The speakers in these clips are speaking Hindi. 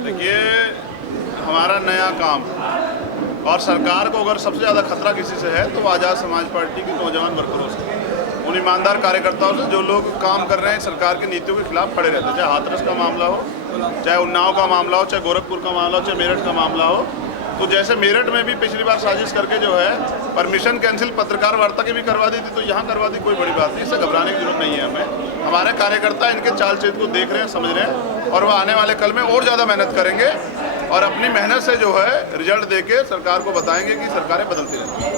देखिए, हमारा नया काम और सरकार को अगर सबसे ज़्यादा खतरा किसी से है तो आज़ाद समाज पार्टी के नौजवान वर्करों से, उन ईमानदार कार्यकर्ताओं से जो लोग काम कर रहे हैं सरकार की नीतियों के खिलाफ खड़े रहते हैं। चाहे हाथरस का मामला हो, चाहे उन्नाव का मामला हो, चाहे गोरखपुर का मामला हो, चाहे मेरठ का मामला हो। तो जैसे मेरठ में भी पिछली बार साजिश करके जो है परमिशन कैंसिल पत्रकार वार्ता की भी करवा दी थी, तो यहाँ करवा दी, कोई बड़ी बात नहीं, इससे घबराने की जरूरत नहीं है हमें। हमारे कार्यकर्ता इनके चाल चरित्र को देख रहे हैं, समझ रहे हैं, और वह आने वाले कल में और ज़्यादा मेहनत करेंगे और अपनी मेहनत से जो है रिजल्ट देके सरकार को बताएंगे कि सरकारें बदलती रहती हैं।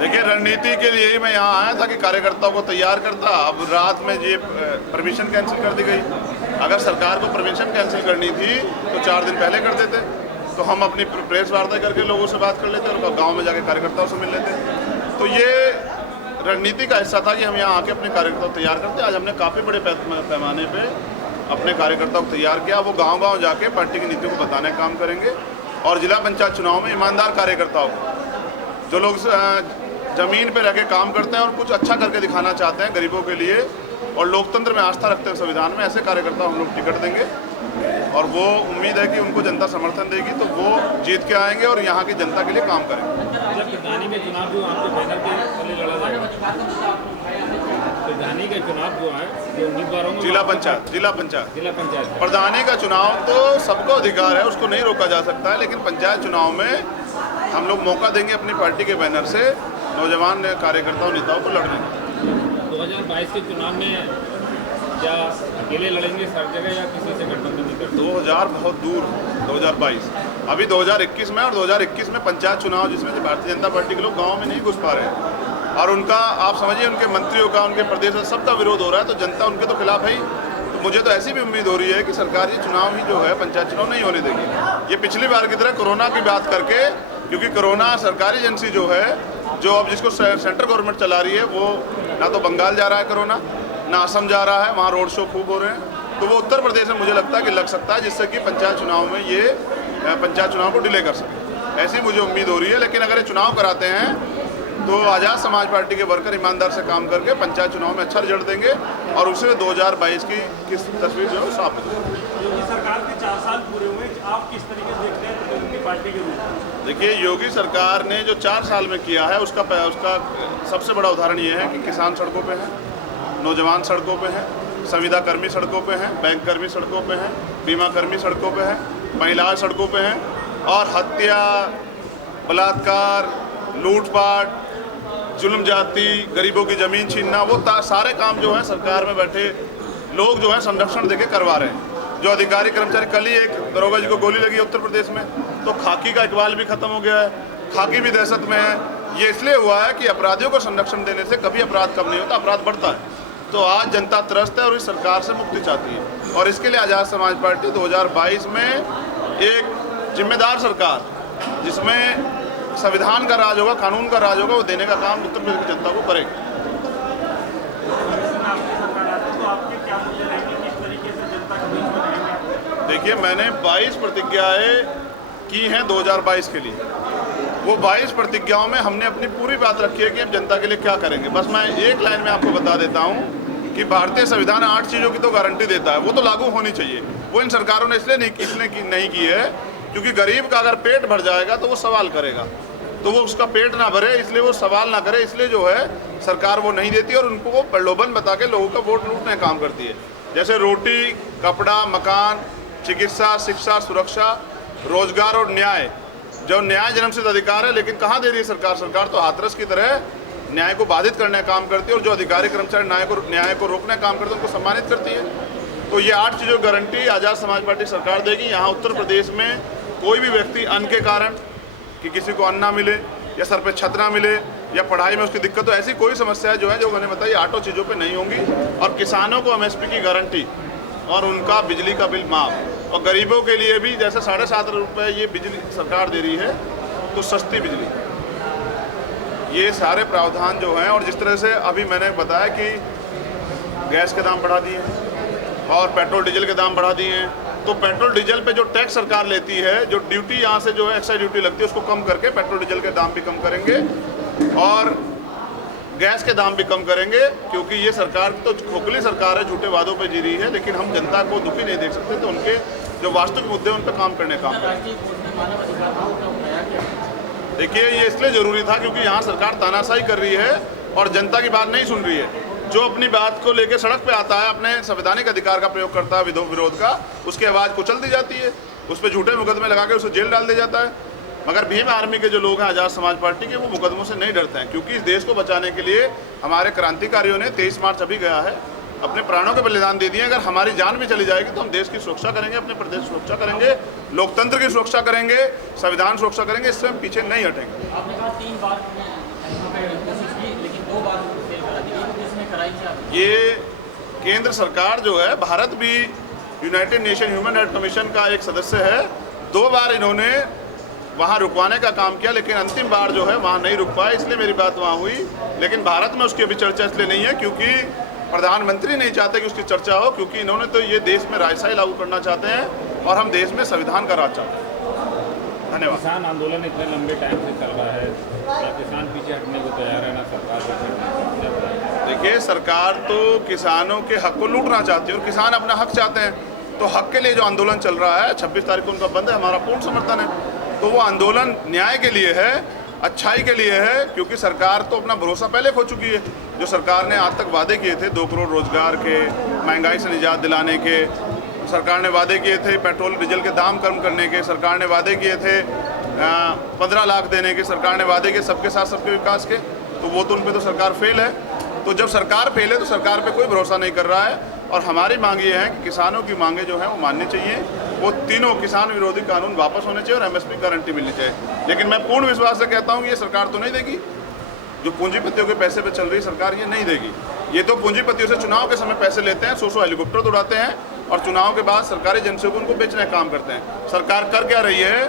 देखिए, रणनीति के लिए ही मैं यहाँ आया था कि कार्यकर्ताओं को तैयार करता। अब रात में ये परमिशन कैंसिल कर दी गई। अगर सरकार को परमिशन कैंसिल करनी थी तो 4 दिन पहले कर देते, तो हम अपनी प्रेस वार्ता करके लोगों से बात कर लेते और गाँव में जाके कार्यकर्ताओं से मिल लेते। तो ये रणनीति का हिस्सा था कि हम यहाँ आके अपने कार्यकर्ता तैयार करते। आज हमने काफ़ी बड़े पैमाने पे अपने कार्यकर्ताओं को तैयार किया। वो गांव-गांव जाके पार्टी की नीतियों को बताने का काम करेंगे और जिला पंचायत चुनाव में ईमानदार कार्यकर्ताओं को, जो लोग ज़मीन पे रह के काम करते हैं और कुछ अच्छा करके दिखाना चाहते हैं गरीबों के लिए और लोकतंत्र में आस्था रखते हैं, संविधान में, ऐसे कार्यकर्ता हम लोग टिकट देंगे। और वो उम्मीद है कि उनको जनता समर्थन देगी तो वो जीत के आएंगे और यहाँ की जनता के लिए काम करेंगे। प्रधानी में चुनाव जो आपके बैनर के तले लड़ा जाएगा, प्रधानी का चुनाव जो है जो उम्मीदवारों जिला पंचायत प्रधानी का चुनाव तो सबको अधिकार है, उसको नहीं रोका जा सकता है, लेकिन पंचायत चुनाव में हम लोग मौका देंगे अपनी पार्टी के बैनर से नौजवान कार्यकर्ताओं नेताओं को लड़ने का। 2022 के चुनाव में क्या अकेले लड़ेंगे हर जगह या किसी से गठबंधन नहीं करते? 2000 बहुत दूर, 2022 अभी 2021 में, और 2021 में पंचायत चुनाव जिसमें भारतीय जनता पार्टी के लोग गाँव में नहीं घुस पा रहे हैं और उनका आप समझिए उनके मंत्रियों का, उनके प्रदेश का सबका विरोध हो रहा है, तो जनता उनके तो खिलाफ है ही। तो मुझे तो ऐसी भी उम्मीद हो रही है कि सरकारी चुनाव ही जो है पंचायत चुनाव नहीं होने देगी। ये पिछली बार की तरह कोरोना की बात करके, क्योंकि कोरोना सरकारी एजेंसी जो है, जो अब जिसको सेंट्रल गवर्नमेंट चला रही है, वो ना तो बंगाल जा रहा है कोरोना, ना असम जा रहा है, वहाँ रोड शो खूब हो रहे हैं, तो वो उत्तर प्रदेश में मुझे लगता है कि लग सकता है, जिससे कि पंचायत चुनाव में ये पंचायत चुनाव को डिले कर सके, ऐसी मुझे उम्मीद हो रही है। लेकिन अगर ये चुनाव कराते हैं तो आज़ाद समाज पार्टी के वर्कर ईमानदार से काम करके पंचायत चुनाव में अच्छा रिजल्ट देंगे और उससे 2022 की किस तस्वीर जो है साफ हो जाएगी। योगी सरकार के 4 साल पूरे हुए, आप किस तरीके से देखते हैं उनकी पार्टी के रूप? देखिए, योगी सरकार ने जो 4 साल में किया है उसका सबसे बड़ा उदाहरण ये है कि किसान सड़कों पे हैं, नौजवान सड़कों पे हैं, संविदा कर्मी सड़कों पे हैं, बैंक कर्मी सड़कों पे हैं, बीमा कर्मी सड़कों पे हैं, महिलाएं सड़कों पे हैं, और हत्या, बलात्कार, लूटपाट, जुल्म जाति, गरीबों की ज़मीन छीनना, वो सारे काम जो है सरकार में बैठे लोग जो है संरक्षण देके करवा रहे हैं। जो अधिकारी कर्मचारी, कल ही एक दरोगा जी को गोली लगी उत्तर प्रदेश में, तो खाकी का इकबाल भी खत्म हो गया है, खाकी भी दहशत में है। ये इसलिए हुआ है कि अपराधियों को संरक्षण देने से कभी अपराध कम नहीं होता, अपराध बढ़ता है। तो आज जनता त्रस्त है और इस सरकार से मुक्ति चाहती है, और इसके लिए आज़ाद समाज पार्टी 2022 में एक जिम्मेदार सरकार, जिसमें संविधान का राज होगा, कानून का राज होगा, वो देने का काम उत्तर प्रदेश की जनता को करेगा। देखिए, मैंने 22 प्रतिज्ञाएं की हैं 2022 के लिए। वो 22 प्रतिज्ञाओं में हमने अपनी पूरी बात रखी है कि हम जनता के लिए क्या करेंगे। बस मैं एक लाइन में आपको बता देता हूँ कि भारतीय संविधान 8 चीज़ों की तो गारंटी देता है, वो तो लागू होनी चाहिए। वो इन सरकारों ने इसलिए नहीं की है क्योंकि गरीब का अगर पेट भर जाएगा तो वो सवाल करेगा, तो वो उसका पेट ना भरे इसलिए वो सवाल ना करे, इसलिए जो है सरकार वो नहीं देती और उनको वो प्रलोभन बता के लोगों का वोट लूटने का काम करती है। जैसे रोटी, कपड़ा, मकान, चिकित्सा, शिक्षा, सुरक्षा, रोजगार और न्याय, जो न्याय जन्मसिद्ध अधिकार है, लेकिन कहाँ दे रही है सरकार? सरकार तो हाथरस की तरह न्याय को बाधित करने का काम करती है, और जो अधिकारी कर्मचारी न्याय को रोकने का काम करते हैं उनको सम्मानित करती है। तो ये 8 चीज़ों की गारंटी आज़ाद समाज पार्टी सरकार देगी। यहाँ उत्तर प्रदेश में कोई भी व्यक्ति अन्न के कारण, कि किसी को अन्न ना मिले या सर पे छत ना मिले या पढ़ाई में उसकी दिक्कत हो, ऐसी कोई समस्या जो है जो मैंने बताई 8 चीज़ों पे नहीं होंगी। और किसानों को MSP की गारंटी और उनका बिजली का बिल माफ़, और गरीबों के लिए भी जैसे 7.5 रुपये ये बिजली सरकार दे रही है, तो सस्ती बिजली, ये सारे प्रावधान जो हैं। और जिस तरह से अभी मैंने बताया कि गैस के दाम बढ़ा दिए हैं और पेट्रोल डीजल के दाम बढ़ा दिए हैं तो पेट्रोल डीजल पे जो टैक्स सरकार लेती है, जो ड्यूटी यहाँ से जो है एक्साइज ड्यूटी लगती है, उसको कम करके पेट्रोल डीजल के दाम भी कम करेंगे और गैस के दाम भी कम करेंगे। क्योंकि ये सरकार तो खोखली सरकार है, झूठे वादों पे जी रही है, लेकिन हम जनता को दुखी नहीं देख सकते। तो उनके जो वास्तविक मुद्दे हैं उन पर काम करने का देखिए, ये इसलिए ज़रूरी था क्योंकि यहाँ सरकार तानाशाही कर रही है और जनता की बात नहीं सुन रही है। जो अपनी बात को लेकर सड़क पे आता है, अपने संवैधानिक अधिकार का प्रयोग करता है विरोध का, उसकी आवाज़ कुचल दी जाती है, उस पर झूठे मुकदमे लगा के उसे जेल डाल दिया जाता है। मगर भीम आर्मी के जो लोग हैं आज़ाद समाज पार्टी के, वो मुकदमों से नहीं डरते हैं, क्योंकि इस देश को बचाने के लिए हमारे क्रांतिकारियों ने 23 मार्च अभी गया है, अपने प्राणों के बलिदान दे दिए। अगर हमारी जान भी चली जाएगी तो हम देश की सुरक्षा करेंगे, अपने प्रदेश की सुरक्षा करेंगे, लोकतंत्र की सुरक्षा करेंगे, संविधान सुरक्षा करेंगे, इससे हम पीछे नहीं हटेंगे। आपने कहा 3 बार कोशिश की, लेकिन 2 बार फेल करा दी, तो इसमें कराई क्या? ये केंद्र सरकार जो है, भारत भी United nation human right commission का एक सदस्य है। 2 बार इन्होंने वहाँ रुकवाने का काम किया, लेकिन अंतिम बार जो है वहाँ नहीं रुक पाए, इसलिए मेरी बात वहाँ हुई। लेकिन भारत में उसकी अभी चर्चा इसलिए नहीं है क्योंकि प्रधानमंत्री नहीं चाहते कि उसकी चर्चा हो, क्योंकि इन्होंने तो ये देश में राजशाही लागू करना चाहते हैं और हम देश में संविधान का राज चाहते हैं। धन्यवाद। किसान आंदोलन इतने लंबे टाइम से चल रहा है, क्या किसान पीछे हटने को तैयार है ना सरकार पीछे? देखिए, सरकार तो किसानों के हक को लूटना चाहती है और किसान अपना हक चाहते हैं। तो हक के लिए जो आंदोलन चल रहा है, 26 तारीख को उनका बंद है, हमारा पूर्ण समर्थन है। तो वो आंदोलन न्याय के लिए है, अच्छाई के लिए है, क्योंकि सरकार तो अपना भरोसा पहले खो चुकी है। जो सरकार ने आज तक वादे किए थे 2 करोड़ रोजगार के, महंगाई से निजात दिलाने के, सरकार ने वादे किए थे पेट्रोल डीजल के दाम कम करने के, सरकार ने वादे किए थे 15 लाख देने के, सरकार ने वादे किए सबके साथ सबके विकास के, तो वो तो उन पर तो सरकार फेल है। तो जब सरकार फेल है तो सरकार पे कोई भरोसा नहीं कर रहा है। और हमारी मांग ये है कि किसानों की मांगें जो हैं वो माननी चाहिए, वो तीनों किसान विरोधी कानून वापस होने चाहिए और MSP गारंटी मिलनी चाहिए। लेकिन मैं पूर्ण विश्वास से कहता हूँ कि ये सरकार तो नहीं देगी। जो पूंजीपतियों के पैसे पे चल रही सरकार, ये नहीं देगी। ये तो पूंजीपतियों से चुनाव के समय पैसे लेते हैं, 100 हेलीकॉप्टर उड़ाते हैं और चुनाव के बाद सरकारी एजेंसियों को उनको बेचने का काम करते हैं। सरकार कर क्या रही है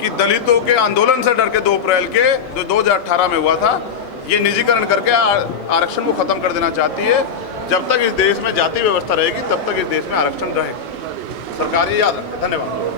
कि दलितों के आंदोलन से डर के 2 अप्रैल के जो 2018 में हुआ था, ये निजीकरण करके आरक्षण को ख़त्म कर देना चाहती है। जब तक इस देश में जाति व्यवस्था रहेगी तब तक इस देश में आरक्षण रहेगा। सरकार ये याद रखे। धन्यवाद।